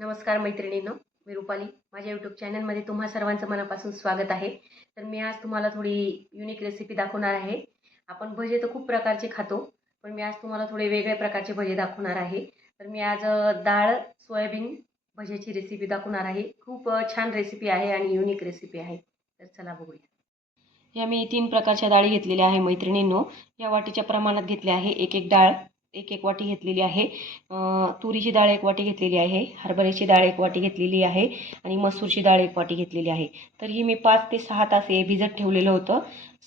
नमस्कार मैत्रिणींनो मी रुपाली. माझ्या यूट्यूब चॅनलमध्ये तुम्हा सर्वांचं मनापासून स्वागत आहे. तर मी आज तुम्हाला थोडी युनिक रेसिपी दाखवणार आहे. आपण भजे तर खूप प्रकारचे खातो पण मी आज तुम्हाला थोडे वेगळ्या प्रकारचे भजे दाखवणार आहे. तर मी आज डाळ सोयाबीन भज्याची रेसिपी दाखवणार आहे. खूप छान रेसिपी आहे आणि युनिक रेसिपी आहे. तर चला बघूया. ह्या मी तीन प्रकारच्या डाळी घेतलेल्या आहे मैत्रिणींनो. या वाटीच्या प्रमाणात घेतल्या आहे एक एक डाळ. एक एक वाटी घेतलेली आहे. तुरीची डाळ एक वाटी घेतलेली आहे हरभऱ्याची डाळ एक वाटी घेतलेली आहे आणि मसूरची डाळ एक वाटी घेतलेली आहे. तर ही मी पाच ते सहा तास हे भिजत ठेवलेलं होतं.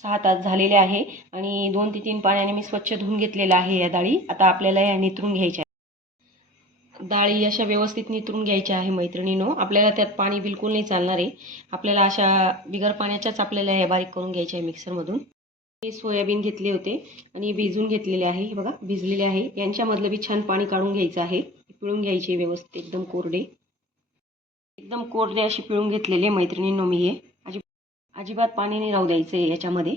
सहा तास झालेले आहे आणि दोन ते तीन पाण्याने मी स्वच्छ धुवून घेतलेलं आहे या डाळी. आता आपल्याला या नितरून घ्यायच्या आहे. डाळी अशा व्यवस्थित नितरून घ्यायच्या आहे मैत्रिणीनो. आपल्याला त्यात पाणी बिलकुल नाही चालणार आहे. आपल्याला अशा बिगर पाण्याच्याच आपल्याला या बारीक करून घ्यायच्या आहे मिक्सरमधून हे सोयाबीन घेतले होते आणि भिजून घेतलेले आहे. हे बघा भिजलेले आहे. यांच्यामधलं बी छान पाणी काढून घ्यायचं आहे. पिळून घ्यायचे व्यवस्थित एकदम कोरडे. एकदम कोरडे असे पिळून घेतलेले मैत्रिणींनो मी हे. अजिब अजिबात पाणी नाही राहू द्यायचं आहे याच्यामध्ये.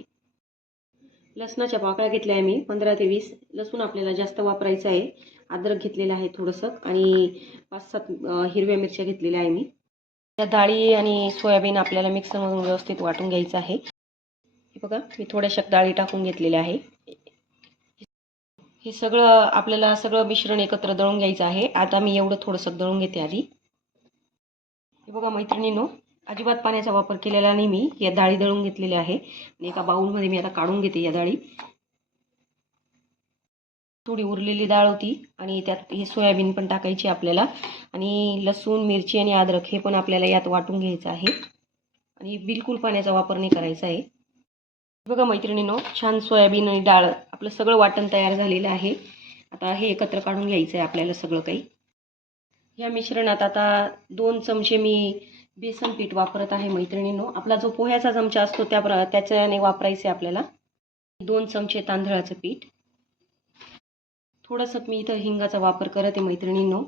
लसणाच्या पाकळ्या घेतल्या आहे मी पंधरा ते वीस. लसूण आपल्याला जास्त वापरायचं आहे. अद्रक घेतलेलं आहे थोडंसं आणि पाच सात हिरव्या मिरच्या घेतलेल्या आहे मी. त्या डाळी आणि सोयाबीन आपल्याला मिक्सरमधून व्यवस्थित वाटून घ्यायचं आहे. बघा मी थोड्याशा डाळी टाकून घेतलेल्या आहे. हे सगळं आपल्याला सगळं मिश्रण एकत्र दळून घ्यायचं आहे. आता मी एवढं थोडंसं दळून घेते आधी. हे बघा मैत्रिणीनो अजिबात पाण्याचा वापर केलेला नाही मी. या डाळी दळून घेतलेल्या आहे. एका बाऊलमध्ये मी आता काढून घेते या डाळी. थोडी उरलेली डाळ होती आणि त्यात हे सोयाबीन पण टाकायची आपल्याला. आणि लसूण मिरची आणि अद्रक हे पण आपल्याला यात वाटून घ्यायचं आहे. आणि बिलकुल पाण्याचा वापर नाही करायचा आहे. बघा मैत्रिणीनो छान सोयाबीन आणि डाळ आपलं सगळं वाटण तयार झालेलं आहे. आता हे एकत्र काढून घ्यायचं आहे आपल्याला सगळं काही. या मिश्रणात आता दोन चमचे मी बेसन पीठ वापरत आहे मैत्रिणीनो. आपला जो पोह्याचा चमचा असतो त्या प्र त्याच्याने वापरायचे आपल्याला. दोन चमचे तांदळाचं पीठ. थोडंसं मी इथं हिंगाचा वापर करत आहे मैत्रिणींनो.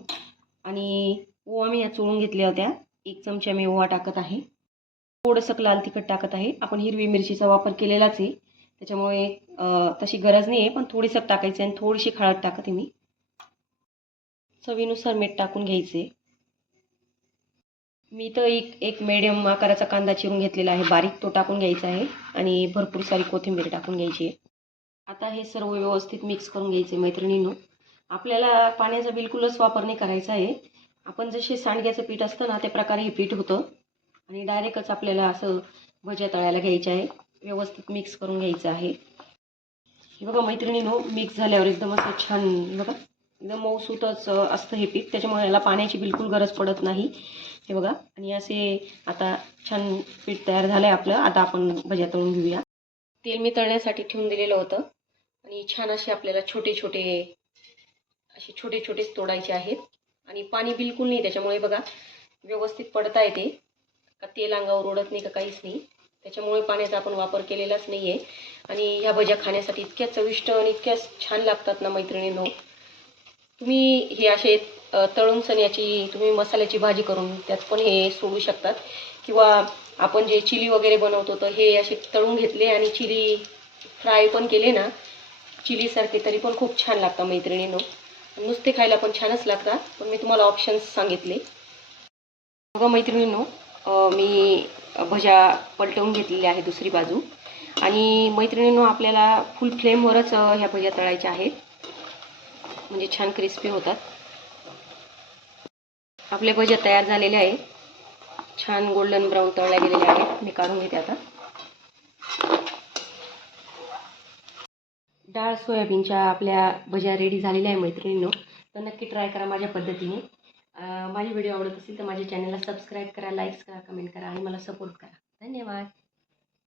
आणि ओवा मी या चोळून घेतल्या होत्या. एक चमचा मी ओवा टाकत आहे. थोडंसं लाल तिखट टाकत आहे. आपण हिरवी मिरचीचा वापर केलेलाच आहे. त्याच्यामुळे तशी गरज नाही आहे पण थोडीसं टाकायची आणि थोडीशी हळद टाकते मी. चवीनुसार मीठ टाकून घ्यायचे. मी तर एक एक मिडियम आकाराचा कांदा चिरून घेतलेला आहे. बारीक तो टाकून घ्यायचा आहे. आणि भरपूर सारी कोथिंबीर टाकून घ्यायची आहे. आता हे सर्व व्यवस्थित मिक्स करून घ्यायचे मैत्रिणींनो. आपल्याला पाण्याचा बिलकुलच वापर नाही करायचा आहे. आपण जसे सांडग्याचं पीठ असतं ना त्या प्रकारे हे पीठ होतं. आणि डायरेक्टच आपल्याला असं भज्या तळायला घ्यायच्या आहे व्यवस्थित मिक्स करून घ्यायचं आहे. हे बघा मैत्रिणीनो मिक्स झाल्यावर एकदम असं छान बघा. एकदम मऊसूतच असतं हे पीठ. त्याच्यामुळे याला पाण्याची बिलकुल गरज पडत नाही. हे बघा. आणि असे आता छान पीठ तयार झालं आहे आपलं. आता आपण भज्या तळून घेऊया. तेल मी तळण्यासाठी ठेवून दिलेलं होतं. आणि छान असे आपल्याला छोटे छोटे असे छोटे छोटेच तोडायचे आहेत. आणि पाणी बिलकुल नाही त्याच्यामुळे बघा. व्यवस्थित पडता येते का तेल अंगावर ओढत नाही का काहीच नाही. त्याच्यामुळे पाण्याचा आपण वापर केलेलाच नाही आहे आणि ह्या भज्या खाण्यासाठी इतक्या चविष्ट आणि इतक्या छान लागतात ना मैत्रिणींनो. तुम्ही हे असे अ, तळून सण्याची तुम्ही मसाल्याची भाजी करून त्यात पण हे सोडू शकतात. किंवा आपण जे चिली वगैरे बनवतो तर हे असे तळून घेतले आणि चिली फ्राय पण केले ना चिलीसारखे तरी पण खूप छान लागतात मैत्रिणींनो. नुसते खायला पण छानच लागतात पण मी तुम्हाला ऑप्शन्स सांगितले. बघा मैत्रिणींनो मी भज्या पलटवून घेतलेल्या आहे दुसरी बाजू. आणि मैत्रिणींनो आपल्याला फुल फ्लेमवरच ह्या भज्या तळायच्या आहेत. म्हणजे छान क्रिस्पी होतात. आपल्या भज्या तयार झालेल्या आहेत. छान गोल्डन ब्राऊन तळल्या गेलेल्या आहेत. मी काढून घेते आता. डाळ सोयाबीनच्या आपल्या भज्या रेडी झालेल्या आहे मैत्रिणींनो. तर नक्की ट्राय करा माझ्या पद्धतीने. माझी व्हिडिओ आवडत असेल तर माझ्या चॅनलला सबस्क्राईब करा लाईक्स करा कमेंट करा आणि मला सपोर्ट करा. धन्यवाद.